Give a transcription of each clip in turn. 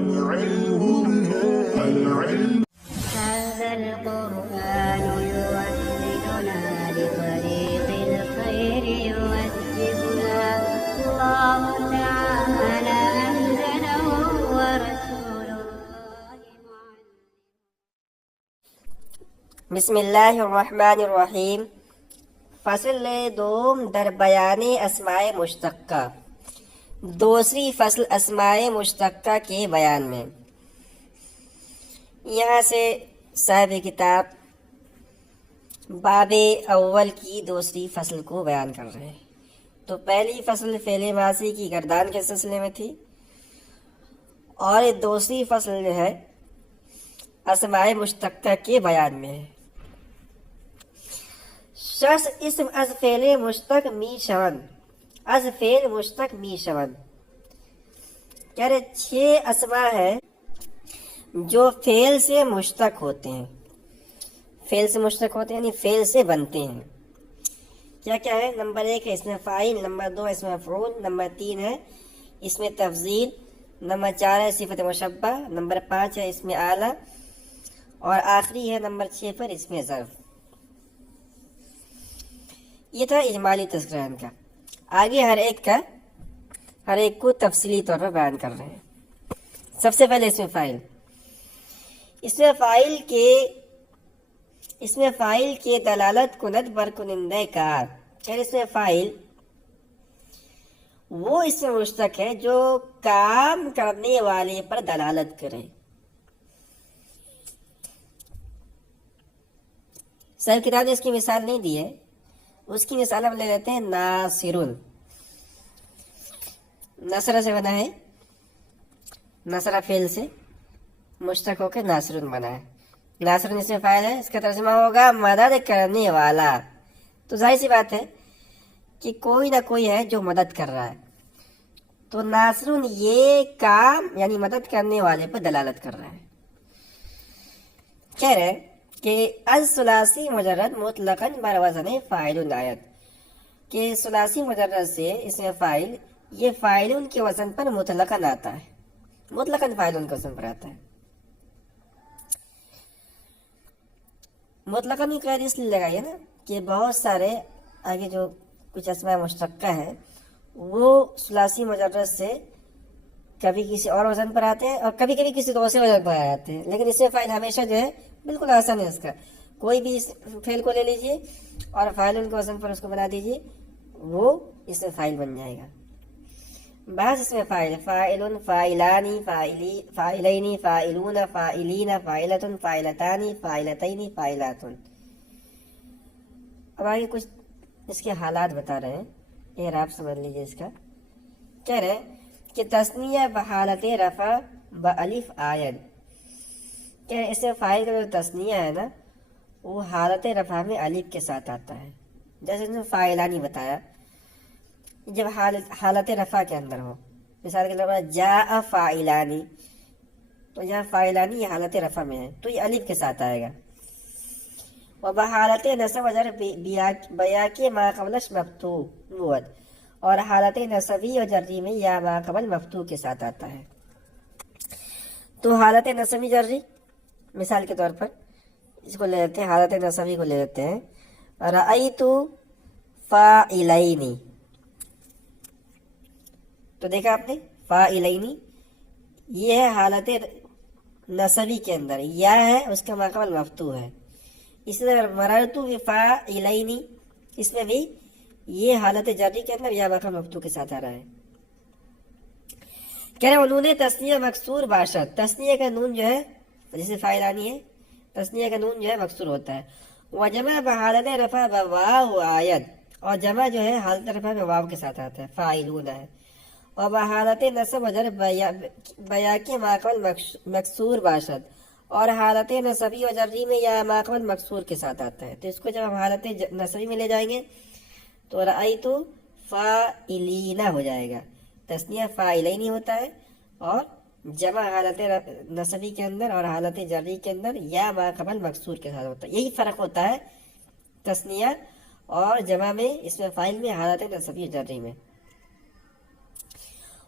هذا القرآن يوحدنا لطريق الخير يوجهنا الله تعالى أنزله ورسول الله بسم اللہ الرحمن الرحیم۔ فصل دوم در بیان اسماء مشتقہ، دوسری فصل اسماء مشتقہ کے بیان میں۔ یہاں سے صاحب کتاب باب اول کی دوسری فصل کو بیان کر رہے ہیں۔ تو پہلی فصل فعل ماضی کی گردان کے سلسلے میں تھی، اور دوسری فصل جو ہے اسماء مشتقہ کے بیان میں ہے۔ شخص اسم از فعل مشتق می شوند، از فعل مشتق می شوند، کہہ رہے 6 اسماء ہیں جو فعل سے مشتق ہوتے ہیں، فعل سے مشتق ہوتے ہیں یعنی فعل سے بنتے ہیں۔ کیا کیا ہے؟ نمبر 1 ہے اس میں فاعل، نمبر 2 اس میں مفعول، نمبر 3 ہے اس میں تفضیل، نمبر 4 ہے صفت مشبہ، نمبر 5 ہے اس میں اعلیٰ، اور آخری ہے نمبر 6 پر اس میں ظرف۔ یہ تھا اجمالی تذکرہ ان کا۔ آگے ہر ایک کو تفصیلی طور پر بیان کر رہے ہیں۔ سب سے پہلے اس میں فاعل کے دلالت کند بر کنندہ کار، اس میں فاعل وہ اس میں مشتق ہے جو کام کرنے والے پر دلالت کرے۔ صاحب کتاب نے اس کی مثال نہیں دی ہے، اس کی مثال ہم لے لیتے ہیں ناصرن۔ نصر سے بنا ہے، نصر فعل سے مشتق ہو کے ناصرن بنا ہے۔ ناصرن اس میں فاعل ہے، اس کا ترجمہ ہوگا مدد کرنے والا۔ تو ظاہر سی بات ہے کہ کوئی نہ کوئی ہے جو مدد کر رہا ہے، تو ناصرن یہ کام یعنی مدد کرنے والے پر دلالت کر رہا ہے۔ کہہ رہے کہ از ثلاثی مجرد مطلقاً بر وزن فاعل آیت، کہ ثلاثی مجرد سے اس میں فاعل یہ فاعل کے وزن پر مطلقاً آتا ہے، مطلقاً فاعل کے وزن پر آتا ہے۔ مطلقاً قید اس لیے لگائیے نا کہ بہت سارے آگے جو کچھ اسماء مشتقہ ہیں وہ ثلاثی مجرد سے کبھی کسی اور وزن پر آتے ہیں اور کبھی کبھی کسی دوسرے وزن پر آ جاتے ہیں، لیکن اس سے فاعل ہمیشہ جو ہے بالکل آسان ہے۔ اس کا کوئی بھی اس فعل کو لے لیجئے اور فاعل کے وزن پر اس کو بنا دیجئے، وہ اس میں فاعل بن جائے گا۔ بعض اس میں فاعل فاعل، فاعلانی، فاعلین، فاعلون، فاعلین، فاعلۃ، فاعلتان، فاعلتین، فاعلات۔ اب آگے کچھ اس کے حالات بتا رہے ہیں، اعراب سمجھ لیجئے اس کا۔ کہہ رہے ہیں کہ تثنیہ بحالت رفع بالف آید، کہ اس میں فاعل کا جو تثنیہ ہے نا وہ حالت رفع میں الف کے ساتھ آتا ہے۔ جیسے اس نے فاعلانی بتایا، جب حالت رفع کے اندر ہو، مثال کے طور پر جاء فاعلانی، تو یہاں فاعلانی یہ حالت رفع میں ہے تو یہ الف کے ساتھ آئے گا۔ وبحالت نصب وجر بیا کے ما قبلش مفتوح، اور حالت نصبی و جری میں یا ما قبل مفتوح کے ساتھ آتا ہے۔ تو حالت نصبی جری مثال کے طور پر اس کو لے لیتے ہیں، حالت نصبی کو لے لیتے ہیں، رأیت فاعلین، تو دیکھا آپ نے فاعلین یہ ہے حالت نصبی کے اندر، یا ہے اس کا ماقبل مفتوح ہے۔ اسی طرح مررت بفاعلین، اس میں بھی یہ حالت جری کے اندر یا ماقبل مفتوح کے ساتھ آ رہا ہے۔ کہہ رہے انہوں نے تثنیہ مکسور باشد، تثنیہ کا نون جو ہے جیسے فاعلانی ہے، تثنیہ کا نون جو ہے مکسور ہوتا ہے۔ وجمع بحالت رفع بواو آید، اور جمع جو ہے حالت رفع میں واو کے ساتھ آتا ہے، فاعلون ہے۔ اور بحالت نصب وجر بیا کے ماقبل مکسور باشد، اور حالت نصبی و جری میں یا ماقبل مکسور کے ساتھ آتا ہے۔ تو اس کو جب ہم حالت نصبی میں لے جائیں گے تو رأیت فاعلین ہو جائے گا، تثنیہ فاعلین ہوتا ہے، اور جمع حالت نصبی کے اندر اور حالت جری کے اندر یا ما قبل مکسور کے ساتھ ہوتا ہے۔ یہی فرق ہوتا ہے تثنیہ اور جمع میں، اس میں فاعل میں، حالت نصبی جری میں۔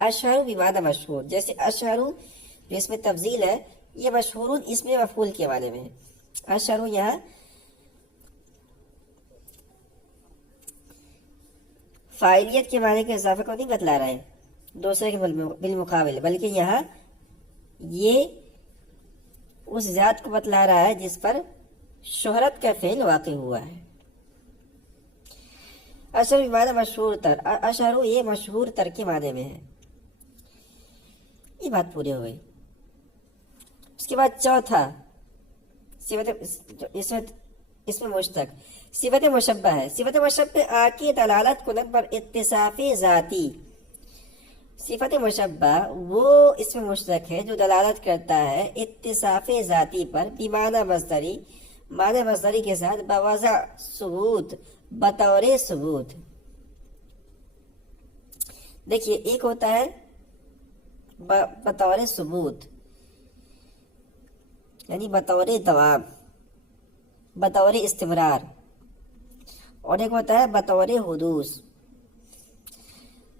اشہر بمعنی مشہور، جیسے اشہر جو اس میں تفضیل ہے یہ مشہور اس میں مفعول کے معنی میں ہے. اشہر یہاں فاعلیت کے معنی کے اضافے کو نہیں بتلا رہا ہے دوسرے کے بالمقابل، بلکہ یہاں یہ اس ذات کو بتلا رہا ہے جس پر شہرت کا فعل واقع ہوا ہے. اشہر بمعنی مشہور تر، اشہر یہ مشہور تر کے معنی میں ہے. یہ بات پوری ہو گئی. اس کے بعد چوتھا اس میں مشتق صفت مشبہ ہے. صفت مشبہ کی دلالت کنت پر اتصاف ذاتی. صفت مشبہ وہ اس میں مشتق ہے جو دلالت کرتا ہے اتصاف ذاتی پر بمعنی مصدری، معنی مصدری کے ساتھ بوضع ثبوت، بطور ثبوت. دیکھیے ایک ہوتا ہے بطور ثبوت یعنی بطور دوام، بطور استمرار، اور ایک ہوتا ہے بطور حدوث.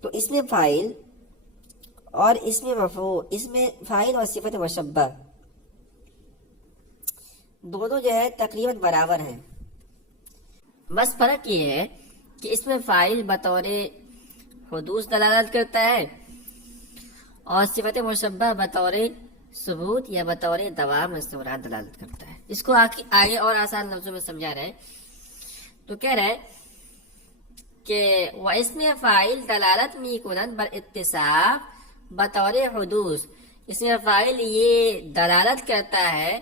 تو اس میں فاعل اور اس میں مفعول، اس میں فاعل اور صفت مشبہ دونوں جو ہے تقریباً برابر ہیں. بس فرق یہ ہے کہ اس میں فاعل بطور حدوث دلالت کرتا ہے اور صفت مشبہ بطور ثبوت یا بطور دوام استمرار دلالت کرتا ہے. اس کو آگے اور آسان لفظوں میں سمجھا رہے ہیں تو کہہ رہے کہ وَإِسْمِ فاعل دلالت میکنن بر اتصاف بطور حدوث. اس میں فاعل یہ دلالت کرتا ہے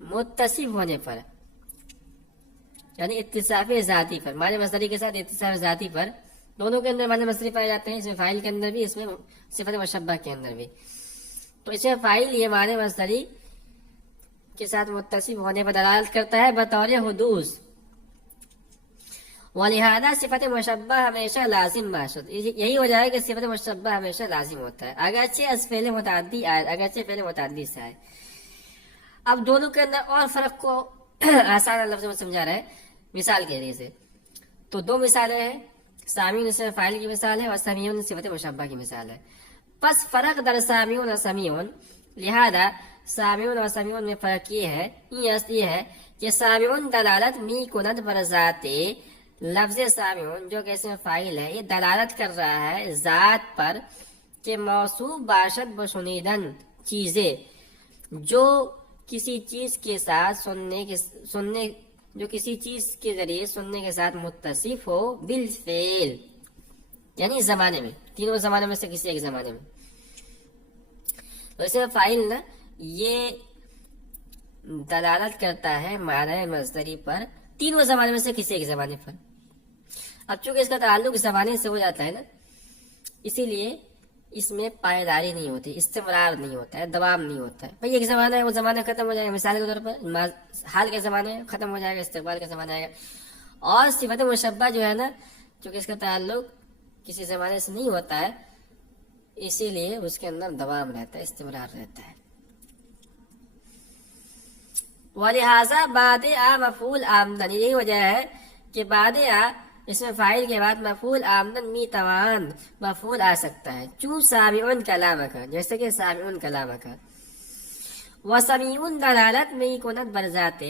متصف ہونے پر، یعنی اتصاف ذاتی پر، معنی مصدری کے ساتھ اتصاف ذاتی پر. دونوں کے اندر معنی مصدری پائے جاتے ہیں، اس میں فاعل کے اندر بھی، اس میں صفت مشبہ کے اندر بھی. تو اس میں فاعل یہ معنی مصدری کے ساتھ متصف ہونے پر دلالت کرتا ہے بطور حدوث. ولہذا صفت مشبہ ہمیشہ لازم باشد. یہی وجہ ہے کہ صفت مشبہ ہمیشہ لازم ہوتا ہے، اگرچہ از فعل متعدی آئے، اگرچہ فعل متعدی سے آئے. اب دونوں کے اندر اور فرق کو آسان لفظوں میں سمجھا رہا ہے مثال کے ذریعے سے. تو دو مثالیں ہیں، سامعون اس میں فاعل کی مثال ہے اور سمیعون صفت مشبہ کی مثال ہے. پس فرق در سامعون اور سمیعون، لہذا سامعون اور سمیعون میں فرق یہ ہے کہ سامعون دلالت می کند بر ذات، لفظ سامعون جو کہ اس میں فاعل ہے یہ دلالت کر رہا ہے ذات پر کہ موصوف باشد بشنیدن چیزیں، جو کسی چیز کے ساتھ جو کسی چیز کے ذریعے سننے کے ساتھ متصف ہو بالفعل، یعنی زمانے میں، تینوں زمانے میں سے کسی ایک زمانے میں. تو اس میں فاعل نا یہ دلالت کرتا ہے معنی مصدری پر تینوں زمانے میں سے کسی ایک زمانے پر. اب چونکہ اس کا تعلق زمانے سے ہو جاتا ہے نا، اسی لیے اس میں پائیداری نہیں ہوتی، استمرار نہیں ہوتا ہے، دوام نہیں ہوتا ہے. بھئی ایک زمانہ ہے، وہ زمانہ ختم ہو جائے گا، مثال کے طور پر حال کا زمانہ ہے ختم ہو جائے گا، استقبال کا زمانہ آئے گا. اور صفت مشبہ جو ہے نا، چونکہ اس کا تعلق کسی زمانے سے نہیں ہوتا ہے، اسی لیے اس کے اندر دوام رہتا ہے، استمرار رہتا ہے. وَلِحَاذَا بَادِعَ مفعول آمدن، یہی وجہ ہے کہ بادعہ اس میں فاعل کے بعد مفعول آمدن می توان مفعول آ سکتا ہے، چون سامعون کلام کا، جیسے کہ سامعون کلام کا. وَسَمِعُونَ دلالت می کنت بر ذات،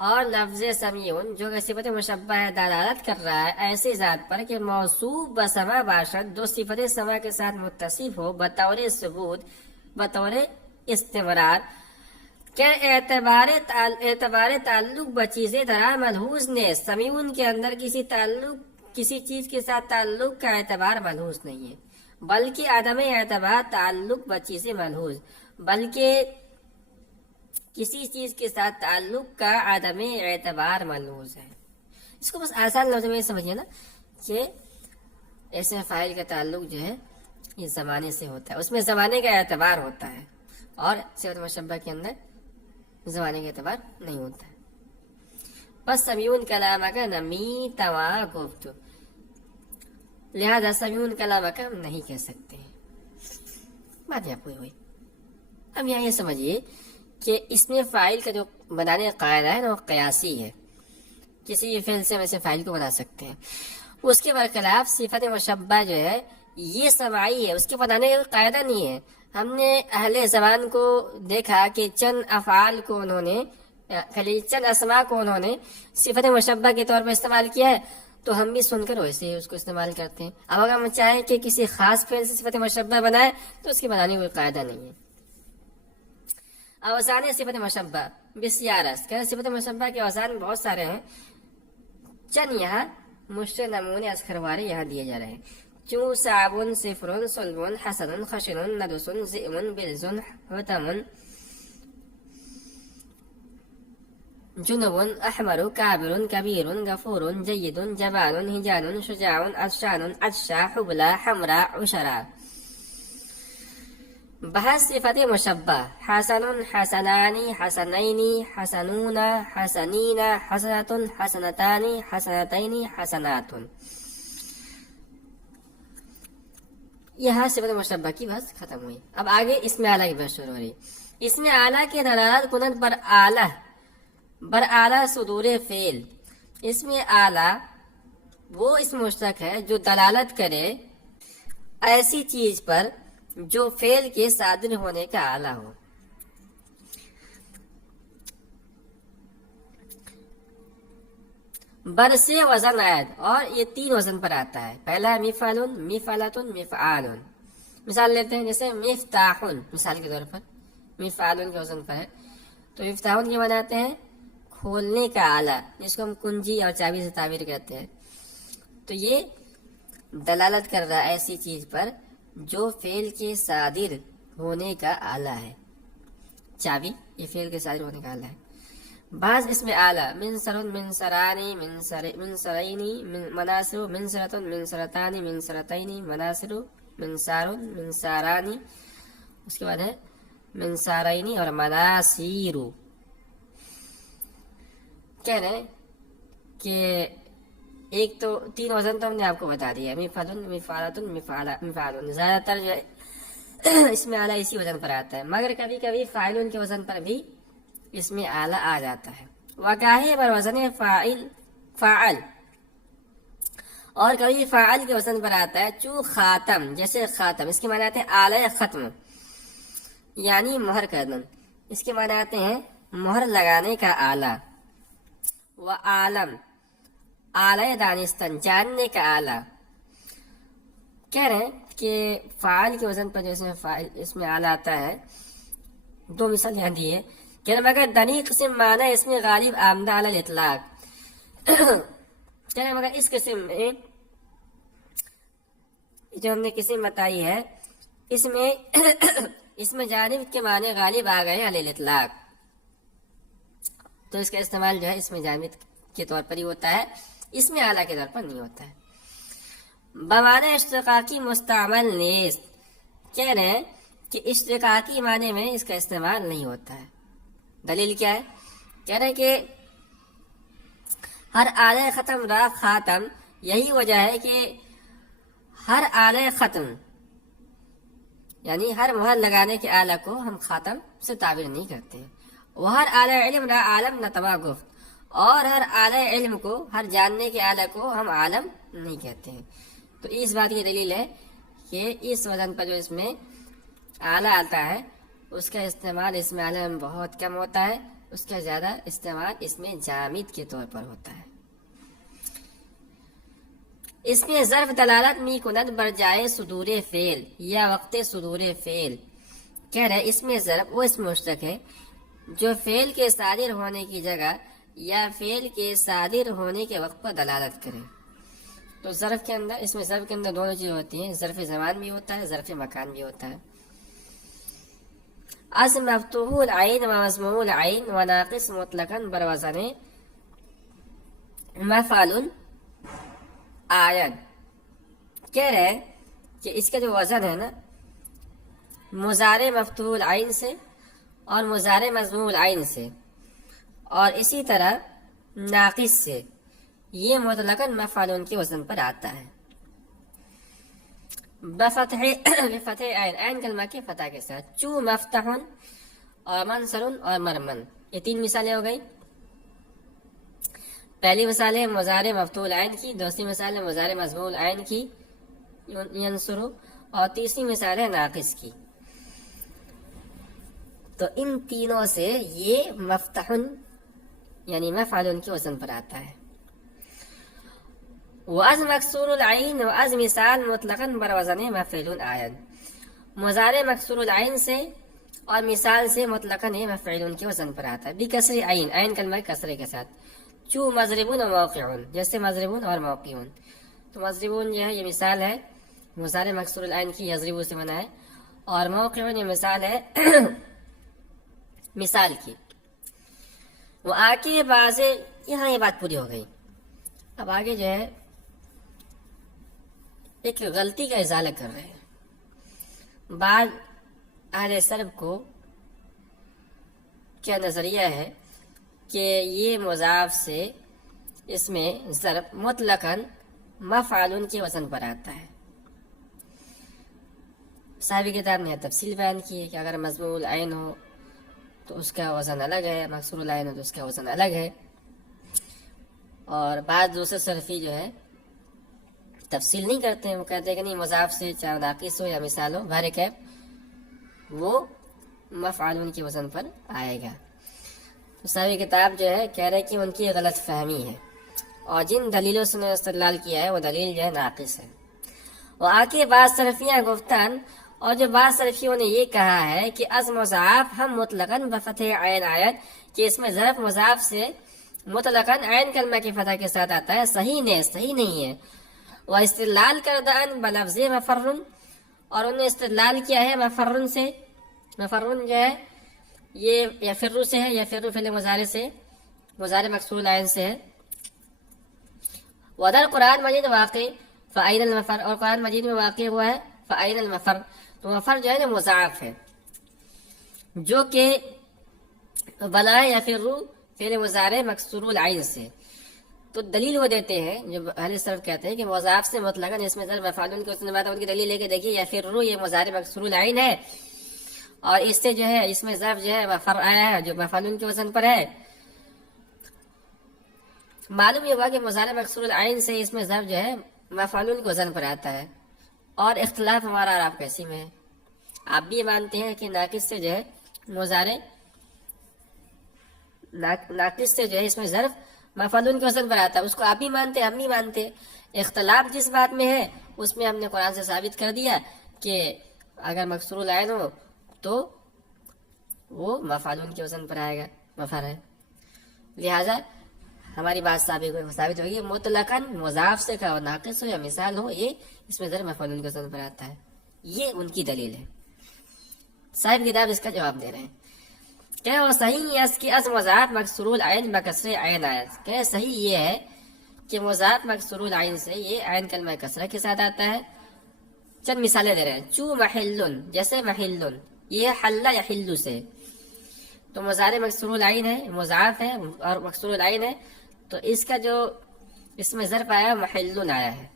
اور لفظ سمیعون جو کہ صفت مشبہ ہے دلالت کر رہا ہے ایسی ذات پر کہ موصوف بسما باشد، جو صفت سما کے ساتھ متصف ہو بطور ثبوت، بطور استمرار. کہ اعتبار تعلق بچیزیں درا ملحوظ نے، سمیعون کے اندر کسی چیز کے ساتھ تعلق کا اعتبار ملحوظ نہیں ہے، بلکہ عدم اعتبار تعلق بچیزیں ملحوظ، بلکہ کسی چیز کے ساتھ تعلق کا عدم اعتبار ملحوظ ہے. اس کو بس آسان لفظ میں سمجھیے نا کہ ایسے فاعل کا تعلق جو ہے یہ زمانے سے ہوتا ہے، اس میں زمانے کا اعتبار ہوتا ہے، اور صفت مشبہ کے اندر زمانے کا اعتبار نہیں ہوتا ہے. بس سمیعون کلام کا نمی توا گفت، لہذا سمیعون کلام کا ہم نہیں کہہ سکتے. بات یہاں پوری ہوئی. اب یہاں یہ سمجھیے کہ اس میں فاعل کا جو بنانے کا قاعدہ ہے نا وہ قیاسی ہے، کسی بھی فعل سے ہم ایسے فاعل کو بنا سکتے ہیں. اس کے برخلاف صفت مشبہ جو ہے یہ سماعی ہے، اس کے بنانے کا کوئی قاعدہ نہیں ہے. ہم نے اہل زبان کو دیکھا کہ چند افعال کو انہوں نے چند اسماء کو انہوں نے صفت مشبہ کے طور پر استعمال کیا ہے، تو ہم بھی سن کر ویسے اس کو استعمال کرتے ہیں. اب اگر ہم چاہیں کہ کسی خاص فعل سے صفت مشبہ بنائے تو اس کے بنانے کا کوئی قاعدہ نہیں ہے. اوزان صفت مشبہ بسیارست، کہ صفت مشبہ کے اوزان بہت سارے ہیں، چند یہاں مشتر نمونے اسخروارے یہاں دیے جا رہے ہیں. چون صعب صفر صلب حسن خشن ندس ذئم بلز حتم جنب احمر کابر کبیر غفور جید جبان ہجان شجاع عطشان عطشا حبلى حمراء عشرا. بحث صفت مشبہ حسن حسنان حسنین حسنون حسنین حسنۃ حسنتان حسنتین حسنات. یہاں صفت مشبہ کی بحث ختم ہوئی. اب آگے اسم اعلیٰ کی بحث شروع ہو رہی. اسم اعلیٰ کے دلالت کنند بر اعلیٰ صدور فعل. اسم اعلیٰ وہ اسم مشتق ہے جو دلالت کرے ایسی چیز پر جو فعل کے صادر ہونے کا اعلیٰ ہو. بر سے وزن عائد، اور یہ 3 وزن پر آتا ہے. پہلا مفعل، مفعلۃ، مفعال. مثال لیتے ہیں، جیسے مفتاح، مثال کے طور پر مفعال کے وزن پر ہے، تو مفتاح کے بناتے ہیں کھولنے کا آلہ، جس کو ہم کنجی اور چابی سے تعبیر کرتے ہیں. تو یہ دلالت کر رہا ہے ایسی چیز پر جو فعل کے صادر ہونے کا آلہ ہے. چابی یہ فعل کے صادر ہونے کا آلہ ہے. بعض اس میں اعلیٰ منصر منصرانی منصرینی مناصر منصرۃ منصرتانی منصرتینی مناصر منصار منصارانی، اس کے بعد ہے منصارینی اور مناصیر. کہہ رہے ہیں کہ ایک تو 3 وزن تو ہم نے آپ کو بتا دیا، مفعل مفعلۃ مفعال. زیادہ تر جو ہے اس میں اعلیٰ اسی وزن پر آتا ہے، مگر کبھی کبھی فاعل کے وزن پر بھی اس میں اعلیٰ آ جاتا ہے. وقاہے بر وزن فاعل، اور کبھی فاعل کے وزن پر آتا ہے. چو خاتم، جیسے خاتم، اس کے معنی آتے ہیں آلہ ختم، یعنی مہر کرنا. اس کے معنی آتے ہیں مہر لگانے کا آلہ. و عالم، آلہ دانستن، جاننے کا آلہ. کہہ رہے ہیں کہ فاعل کے وزن پر جیسے فاعل اس میں آلہ آتا ہے. 2 مثال یہاں دی ہے کہ مگر دنی قسم معنی اس میں غالب آمدہ علی الاطلاق. کہہ رہے مگر اس قسم میں جو ہم نے قسم بتائی ہے، اس میں جانب کے معنی غالب آ گئے علی الاطلاق، تو اس کا استعمال جو ہے اس میں جانب کے طور پر ہی ہوتا ہے، اس میں اعلیٰ کے طور پر نہیں ہوتا ہے. بمعنی اشتقاقی مستعمل نیست. کہہ رہے ہیں کہ اشتقاقی معنی میں اس کا استعمال نہیں ہوتا ہے. دلیل کیا ہے؟ کہہ رہے ہیں کہ ہر آلہ ختم را خاتم، یہی وجہ ہے کہ ہر آلہ ختم یعنی ہر مہر لگانے کے آلہ کو ہم خاتم سے تعبیر نہیں کرتے ہیں. وہ ہر آلہ علم را عالم نتوا گفت، اور ہر آلہ علم کو، ہر جاننے کے آلہ کو ہم عالم نہیں کہتے ہیں. تو اس بات کی دلیل ہے کہ اس وزن پر جو اس میں آلہ آتا ہے اس کا استعمال اس میں آلہ میں بہت کم ہوتا ہے، اس کا زیادہ استعمال اس میں جامد کے طور پر ہوتا ہے. اس میں ظرف دلالت می کند بر جائے صدور فعل یا وقت صدور فعل. کہہ رہے اس میں ظرف وہ اسم مشتق ہے جو فعل کے صادر ہونے کی جگہ یا فعل کے صادر ہونے کے وقت پر دلالت کرے. تو ظرف کے اندر، اس میں ظرف کے اندر 2 چیزیں ہوتی ہیں، ظرف زمان بھی ہوتا ہے، ظرف مکان بھی ہوتا ہے. اسم مفتوح العین و مضموم العین و ناقص مطلقاً بر وزن مفعول آید. کہہ رہے ہیں کہ اس کا جو وزن ہے نا، مضارع مفتوح العین سے اور مضارع مضموم العین سے اور اسی طرح ناقص سے، یہ مطلقاً مفعول کے وزن پر آتا ہے. بفتح عین، عین کلمہ کے فتح کے ساتھ. چو مفتح اور منصر اور مرمن، یہ 3 مثالیں ہو گئی. پہلی مثال ہے مضارع مفتوح العین کی، دوسری مثال ہے مضارع مضموم العین کی، ینصرو، اور تیسری مثال ہے ناقص کی. تو ان تینوں سے یہ مفتحن یعنی مفعل کے وزن پر آتا ہے. وَأَز مکسور العین وَأَز مثال مطلقاً بر وزن مفعول آید. مضارع مکسور العین سے اور مثال سے مطلقاً مفعول کے وزن پر آتا ہے. بکسر عین، عین کلمہ کسرے کے ساتھ. چو مضربون و موقعون، جیسے مضربون اور موقعون. تو مضربون جو ہے یہ مثال ہے مضارع مکسور العین کی، یضربو سے بنا ہے، اور موقعون یہ مثال ہے مثال کی. وہ آگے بعض، یہاں یہ بات پوری ہو گئی. اب آگے جو ہے ایک غلطی کا ازالہ کر رہے ہیں. بعض اہل صرف کو کیا نظریہ ہے کہ یہ مضاف سے اس میں ضرب مطلقاً مفعول کے وزن پر آتا ہے. صاحب کتاب نے تفصیل بیان کی ہے کہ اگر مضموم العین ہو تو اس کا وزن الگ ہے، مکسور العین ہو تو اس کا وزن الگ ہے. اور بعض دوسرے صرفی جو ہے تفصیل نہیں کرتے ہیں، وہ کہتے ہیں کہ نہیں، مضاف سے چاہے ناقص ہو یا مثال ہو، بہر کیف وہ مفعول کے وزن پر آئے گا. تو صاحب کتاب جو ہے کہہ رہے کہ ان کی غلط فہمی ہے، اور جن دلیلوں سے نے استدلال کیا ہے وہ دلیل جو ہے ناقص ہے. وہ آگے بعض صرفیاں گفتن، اور جو بعض صرفیوں نے یہ کہا ہے کہ از مضاف ہم مطلقاً بفتح عین آیت، کہ اس میں ظرف مضاف سے مطلقاً عین کلمہ کی فتح کے ساتھ آتا ہے. صحیح نہیں ہے. وہ استدلال کردان بلفظ مفرن، اور انہوں نے استدلال کیا ہے مفرن سے. مفرن جو ہے یہ یفرو سے ہے، یفرو فعل مضارع سے، مضارع مکسور العین سے ہے. ودر قرآن مجید واقع فعین المفر، اور قرآن مجید میں واقع ہوا ہے فعین المفر. تو مفر جو ہے نا مضاعف ہے، جو کہ بنا یفرو فعل مضارع مکسور العین سے. تو دلیل وہ دیتے ہیں جو اہل صرف کہتے ہیں کہ مضاف سے مطلقاً اس میں ضرب مفعول کے وزن پر آتا ہے. ان کی دلیل لے کے دیکھیے، یفرو یہ مضارع مکسور العین ہے، اور اس سے جو ہے اس میں ضرب جو ہے مفر آیا ہے جو مفعول کے وزن پر ہے. معلوم یہ ہوا کہ مضارع مکسور العین سے اس میں ضرب جو ہے مفعول کے وزن پر آتا ہے. اور اختلاف ہمارا اور آپ کا اسی میں ہے. آپ بھی مانتے ہیں کہ ناقص سے جو ہے مضارع ناقص سے جو ہے اس میں ضرب مفعول کے وزن پر آتا ہے، اس کو آپ بھی مانتے، ہم بھی مانتے. اختلاف جس بات میں ہے اس میں ہم نے قرآن سے ثابت کر دیا کہ اگر مکسور العین ہو تو وہ مفعول کے وزن پر آئے گا، مفر ہے. لہذا ہماری بات ثابت ہوگی مطلقاً مضاف سے کا ناقص ہو یا مثال ہو، یہ اس میں ضرب مفعول کے وزن پر آتا ہے. یہ ان کی دلیل ہے. صاحب کتاب اس کا جواب دے رہے ہیں کہ وہ صحیح ہے کہ از مضاف مکسور العین بکسر عین آیت، کہ صحیح یہ ہے کہ مضاف مکسور العین سے یہ عین کلمہ کسرہ کے ساتھ آتا ہے. چند مثالیں دے رہے ہیں. چو محلن، جیسے محلن یہ حل یحل سے، تو مضارع مکسور العین ہے، مضاف ہے اور مکسور العین ہے، تو اس کا جو اس میں ظرف آیا محلن آیا ہے.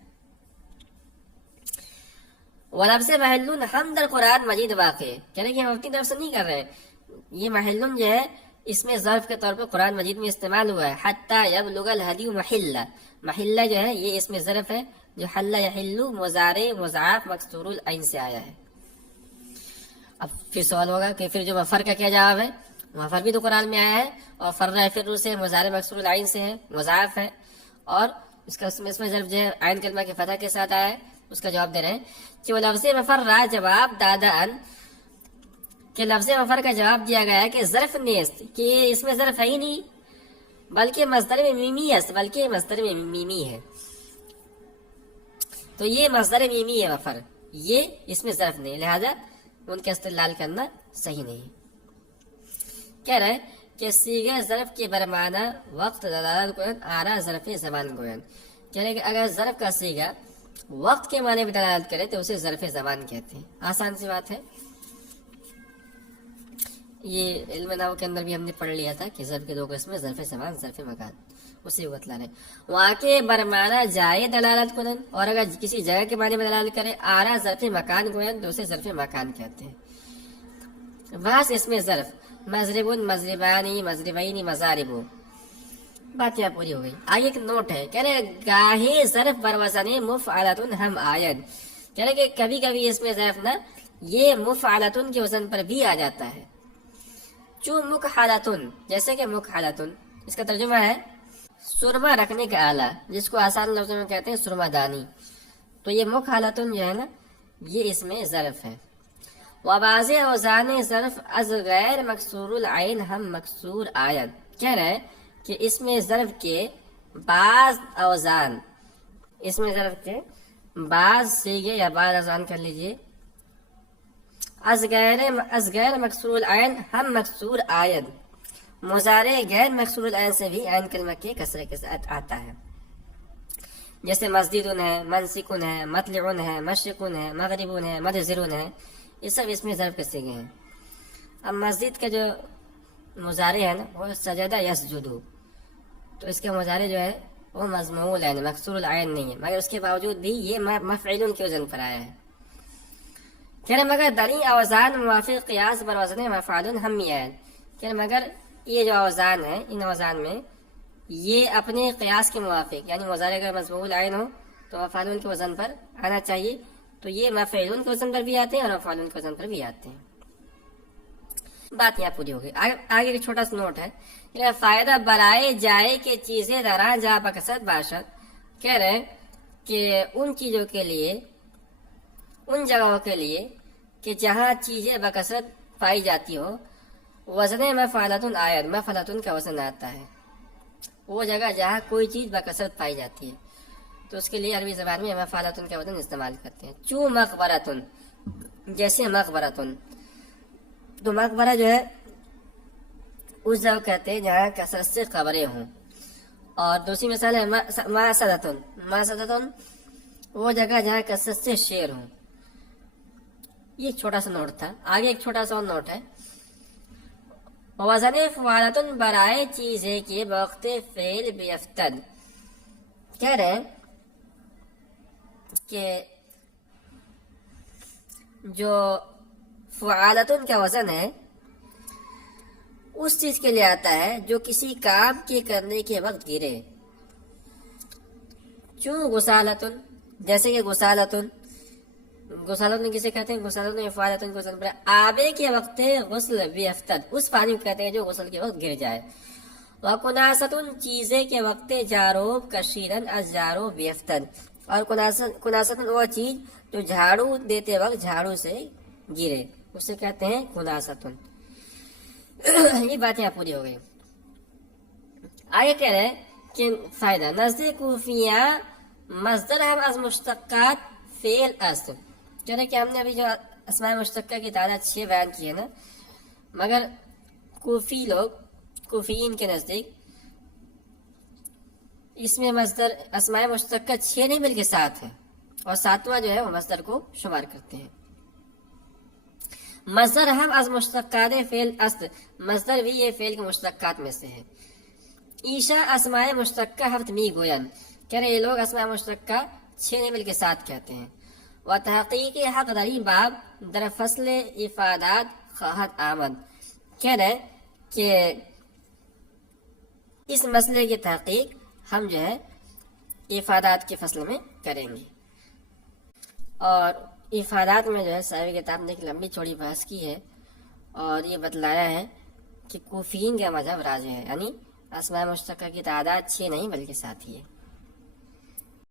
ولفظ محلن ہم در قرآن مجید واقع، کہہ رہے کہ ہم اپنی طرف سے نہیں کر رہے ہیں، یہ محلن جو ہے اس میں ظرف کے طور پر قرآن مجید میں استعمال ہوا ہے. حتی یبلغ الہدی محلہ، محلہ جو ہے یہ اس میں ظرف ہے جو حل یحل مضارع مضاف مکسور العین سے آیا ہے. اب پھر سوال ہوگا کہ پھر جو مفر کا کیا جواب ہے؟ مفر بھی تو قرآن میں آیا ہے، اور فر یفر سے مضارع مکسور العین سے ہے، مضاف ہے، اور اس میں ظرف جو ہے عین کلمہ کے فتح کے ساتھ آیا ہے. اس کا جواب دے رہے ہیں کہ وہ لفظ مفر را جواب دادا ان، کہ لفظ مفر کا جواب دیا گیا ہے کہ ظرف نیست، کہ اس میں ظرف ہے ہی نہیں، بلکہ مصدر میں میمی ہے، تو یہ مصدر میمی ہے مفر، یہ اس میں ظرف نہیں، لہذا ان کا استدلال کرنا صحیح نہیں. کہہ رہے کہ صیغہ ظرف کے برمانہ وقت دلالت گوین آرا ظرف زمان گوین. کہہ رہے کہ اگر ظرف کا صیغہ وقت کے معنی میں دلالت کرے تو اسے ظرف زمان کہتے ہیں. آسان سی بات ہے، یہ علم نحو کے اندر بھی ہم نے پڑھ لیا تھا کہ ظرف کے دو قسم، ظرف زمان، ظرف مکان، اسی کو بتلا رہے. وہاں کے برمانہ جائے دلالت کنن، اور اگر کسی جگہ کے معنی میں دلالت کرے آرا ظرف مکان گوین تو اسے ظرف مکان کہتے ہیں. وہاں سے اس میں ظرف مضربن، مضربانی، مضربینی، مضاربو، بات یہاں پوری ہو گئی. آگے ایک نوٹ ہے، کہہ رہے گاہے ظرف بروزن مفعلۃ ہم آید، کہہ رہے کہ کبھی کبھی اس میں ظرف نا یہ مفعلتن کے وزن پر بھی آ جاتا ہے. چو مکحلتن، جیسے کہ مکحلتن اس کا ترجمہ ہے سرما رکھنے کا آلہ، جس کو آسان لفظوں میں کہتے ہیں سرما دانی. تو یہ مکحلتن جو ہے نا یہ اس میں ظرف ہے. وبعض اوزان ظرف از غیر مکسور العین ہم مکسور آیت. کہہ رہے کہ اس میں ظرف کے بعض اوزان، اس میں ظرف کے بعض سیغے یا بعض اوزان کر لیجئے، از غیر مکسور العین ہم مکسور آیت، مضارع غیر مکسور العین سے بھی عین کلمہ کے کسرے کے ساتھ آتا ہے. جیسے مسجدن ہے، منسکن ہے، مطلعن ہے، مشرقن ہے، مغربن ہے، مدظرن ہے، یہ سب اس میں ظرف کے صیغے ہیں. اب مسجد کا جو مضارع ہے نا وہ سجدہ یسجدو، تو اس کا مضارع جو ہے وہ مضموم العین مکسور العین نہیں ہے، مگر اس کے باوجود بھی یہ مفعول کے وزن پر آیا ہے. کہہ رہے مگر دری اوزان موافق قیاس بر وزن مفعول ہمیین. کہہ رہے مگر یہ جو اوزان ہیں ان اوزان میں یہ اپنے قیاس کے موافق، یعنی مضارع اگر مضموم العین ہو تو مفعول کے وزن پر آنا چاہیے، تو یہ مفعول کے وزن پر بھی آتے ہیں اور مفعول کے وزن پر بھی آتے ہیں. بات یہاں پوری ہو گئی. آگے ایک چھوٹا سا نوٹ ہے، فائدہ برائے جائے کہ چیزیں درا جا بکثرت باشد. کہہ رہے کہ ان چیزوں کے لیے، ان جگہوں کے لیے کہ جہاں چیزیں بکثرت پائی جاتی ہو، وزن مفعلتن آیت، مفعلتن کا وزن آتا ہے. وہ جگہ جہاں کوئی چیز بکثرت پائی جاتی ہے تو اس کے لیے عربی زبان میں مفعلتن کا وزن استعمال کرتے ہیں. چو مقبرتن، جیسے مقبرتن، تو مقبرہ جو ہے اس جگہ کہتے ہیں جہاں کثرت سے قبریں ہوں. اور دوسری مثال ہے ماسدتن، ماسدتن وہ جگہ جہاں کثرت سے شیر ہوں. یہ ایک چھوٹا سا نوٹ تھا. آگے ایک چھوٹا سا اور نوٹ ہے، وزن فعالتن برائے چیز ہے کہ وقت فعل بیفتد. کہہ رہے ہیں کہ جو فعالتن کا وزن ہے اس چیز کے لیے آتا ہے جو کسی کام کے کرنے کے وقت گرے. چون غسالتن، جیسے کہ غسالتن، غسالتن کسے کہتے ہیں؟ غسالتن فعالتن کو وزن پر آبے کے وقت غسل بیفتد، اس پانی کو کہتے ہیں جو غسل کے وقت گر جائے. وکناستن چیزیں کے وقت جاروب کشیرن از جارو بیفتد، اور کناستن وہ چیز جو جھاڑو دیتے وقت جھاڑو سے گرے اسے کہتے ہیں کناستن. یہ بات یہاں پوری ہو گئی. آگے کہہ رہے کہ فائدہ نزدیک کوفیاں مصدر ہم از مشتقات فعل است. جو ہے کہ ہم نے ابھی جو اسماء مشتقہ کی تعداد 6 بیان کی ہے نا، مگر کوفی لوگ، کوفیین کے نزدیک اس میں مصدر اسماء مشتقہ 6 نہیں بلکہ 7 ہے، اور 7واں جو ہے وہ مصدر کو شمار کرتے ہیں. مصدر ہم از مشتقات فعل است، مصدر بھی یہ فعل کے مشتقات میں سے ہے. ایشا اسماء مشتقہ ہفت می گوین، کہہ رہے یہ لوگ اسماء مشتقہ 6 نہیں بلکہ 7 کہتے ہیں. و تحقیق حق دری باب در فصل افادات خواہد آمد. کہہ رہے کہ اس مسئلے کی تحقیق ہم جو ہے افادات کے فصل میں کریں گے. اور افادات میں جو ہے صاحب کتاب نے ایک لمبی چوڑی بحث کی ہے اور یہ بتلایا ہے کہ کوفیین کا مذہب راجح ہے، یعنی اسماء مشتقہ کی تعداد 6 نہیں بلکہ 7 ہی ہے.